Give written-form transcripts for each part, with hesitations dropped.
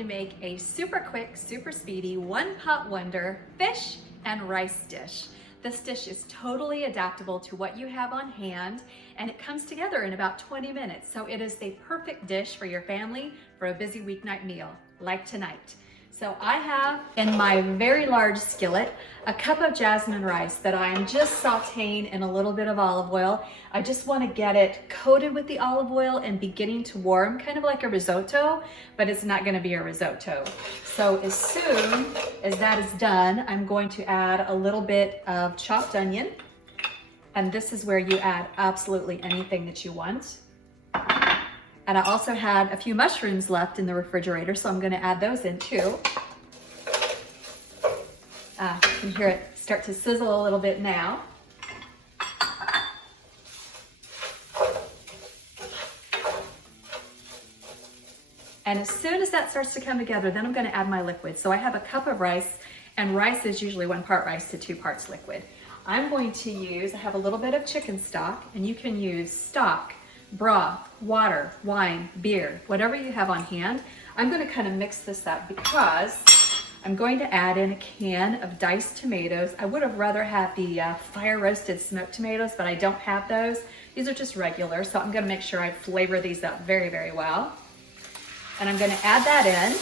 to make a super quick, super speedy, one-pot wonder fish and rice dish. This dish is totally adaptable to what you have on hand, and it comes together in about 20 minutes. So it is the perfect dish for your family for a busy weeknight meal, like tonight. So I have in my very large skillet a cup of jasmine rice that I am just sauteing in a little bit of olive oil. I just want to get it coated with the olive oil and beginning to warm, kind of like a risotto, but it's not going to be a risotto. So as soon as that is done, I'm going to add a little bit of chopped onion. And this is where you add absolutely anything that you want. And I also had a few mushrooms left in the refrigerator, so I'm going to add those in too. You can hear it start to sizzle a little bit now. And as soon as that starts to come together, then I'm going to add my liquid. So I have a cup of rice, and rice is usually 1 part rice to 2 parts liquid. I'm going to use, I have a little bit of chicken stock, and you can use stock, broth, water, wine, beer, whatever you have on hand. I'm going to kind of mix this up because I'm going to add in a can of diced tomatoes. I would have rather had the fire roasted smoked tomatoes, but I don't have those. These are just regular, so I'm going to make sure I flavor these up very, very well. And I'm going to add that in.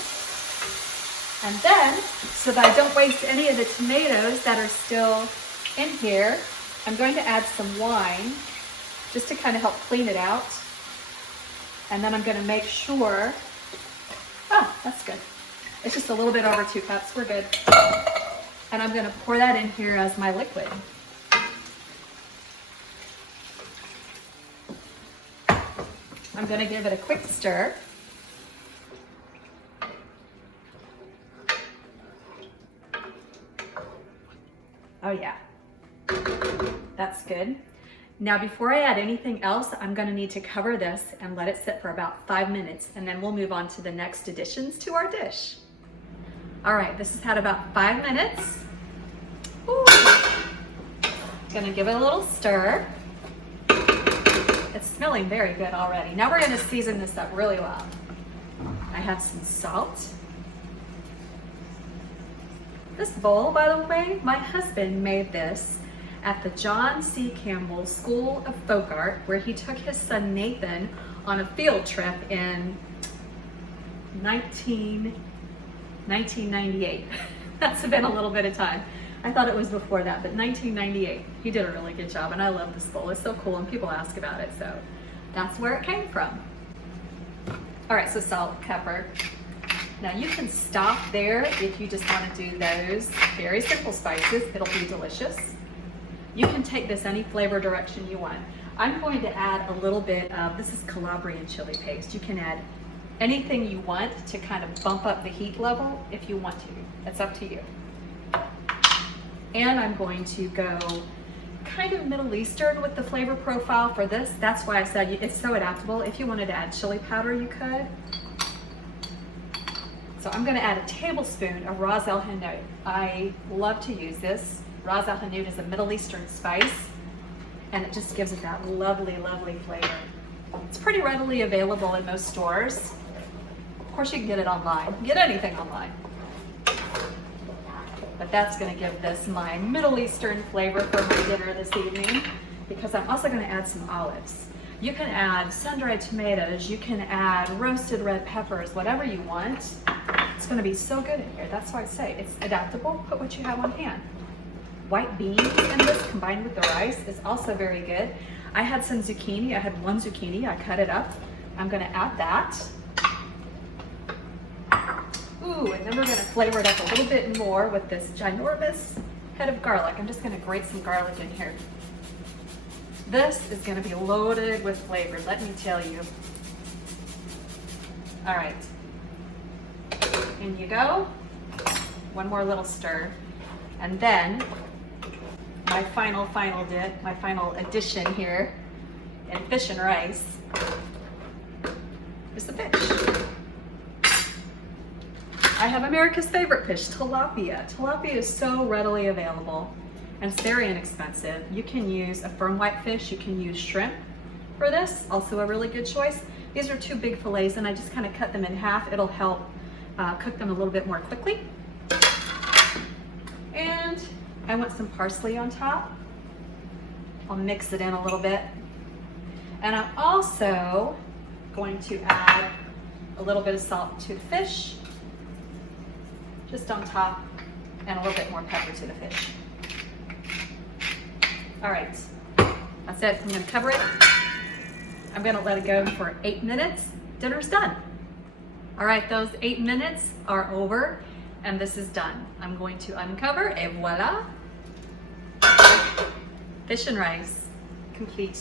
And then, so that I don't waste any of the tomatoes that are still in here, I'm going to add some wine just to kind of help clean it out. And then I'm going to make sure, oh, that's good. It's just a little bit over 2 cups, we're good. And I'm going to pour that in here as my liquid. I'm going to give it a quick stir. Oh yeah, that's good. Now, before I add anything else, I'm going to need to cover this and let it sit for about 5 minutes, and then we'll move on to the next additions to our dish. All right, this has had about 5 minutes. Ooh. Gonna give it a little stir. It's smelling very good already. Now we're gonna season this up really well. I have some salt. This bowl, by the way, my husband made this at the John C. Campbell School of Folk Art, where he took his son Nathan on a field trip in 1998. That's been a little bit of time. I thought it was before that, but 1998. He did a really good job, and I love this bowl. It's so cool, and people ask about it, so that's where it came from. All right, so salt, pepper. Now you can stop there if you just want to do those very simple spices. It'll be delicious. You can take this any flavor direction you want. I'm going to add a little bit of, this is Calabrian chili paste. You can add anything you want to kind of bump up the heat level if you want to. It's up to you. And I'm going to go kind of Middle Eastern with the flavor profile for this. That's why I said it's so adaptable. If you wanted to add chili powder, you could. So I'm going to add a tablespoon of Ras El Hanout. I love to use this. Ras El Hanout is a Middle Eastern spice, and it just gives it that lovely, lovely flavor. It's pretty readily available in most stores. Of course, you can get it online. Get anything online. But that's going to give this my Middle Eastern flavor for my dinner this evening, because I'm also going to add some olives. You can add sun-dried tomatoes, you can add roasted red peppers, whatever you want. It's going to be so good in here. That's why I say it's adaptable. Put what you have on hand. White beans in this combined with the rice is also very good. I had some zucchini. I had 1 zucchini. I cut it up. I'm going to add that. Ooh, and then we're going to flavor it up a little bit more with this ginormous head of garlic. I'm just going to grate some garlic in here. This is going to be loaded with flavor, let me tell you. All right. In you go. One more little stir. And then my final addition here in fish and rice is the fish. I have America's favorite fish, tilapia. Tilapia is so readily available, and it's very inexpensive. You can use a firm white fish, you can use shrimp for this, also a really good choice. These are 2 big fillets, and I just kind of cut them in half. It'll help cook them a little bit more quickly. And I want some parsley on top. I'll mix it in a little bit. And I'm also going to add a little bit of salt to the fish, just on top, and a little bit more pepper to the fish. All right, that's it. I'm gonna cover it. I'm gonna let it go for 8 minutes. Dinner's done. All right, those 8 minutes are over, and this is done. I'm going to uncover, et voila. Fish and rice, complete.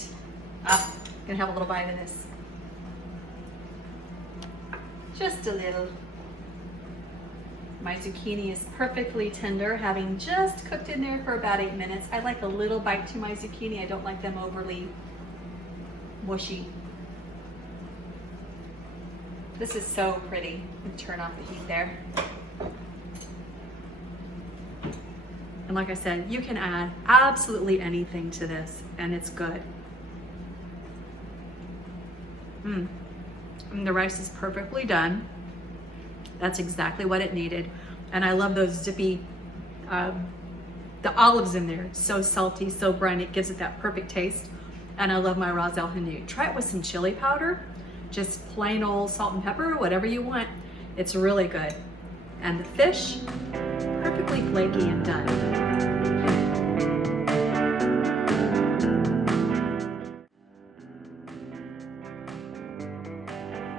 I'm gonna have a little bite of this. Just a little. My zucchini is perfectly tender, having just cooked in there for about 8 minutes. I like a little bite to my zucchini. I don't like them overly mushy. This is so pretty. I'm gonna turn off the heat there. And like I said, you can add absolutely anything to this and it's good. And the rice is perfectly done. That's exactly what it needed. And I love those zippy, the olives in there. So salty, so briny, it gives it that perfect taste. And I love my ras el hanout. Try it with some chili powder, just plain old salt and pepper, whatever you want. It's really good. And the fish, perfectly flaky and done.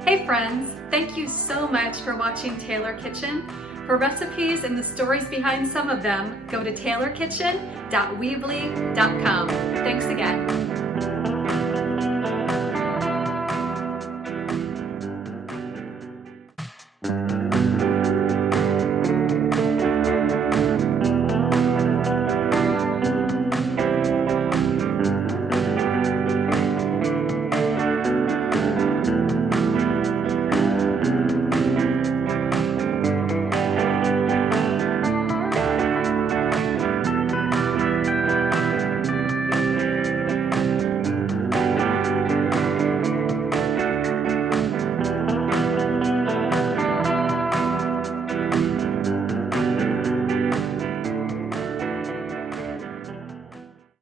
Hey friends, thank you so much for watching Taylor Kitchen. For recipes and the stories behind some of them, go to taylorkitchen.weebly.com. Thanks again.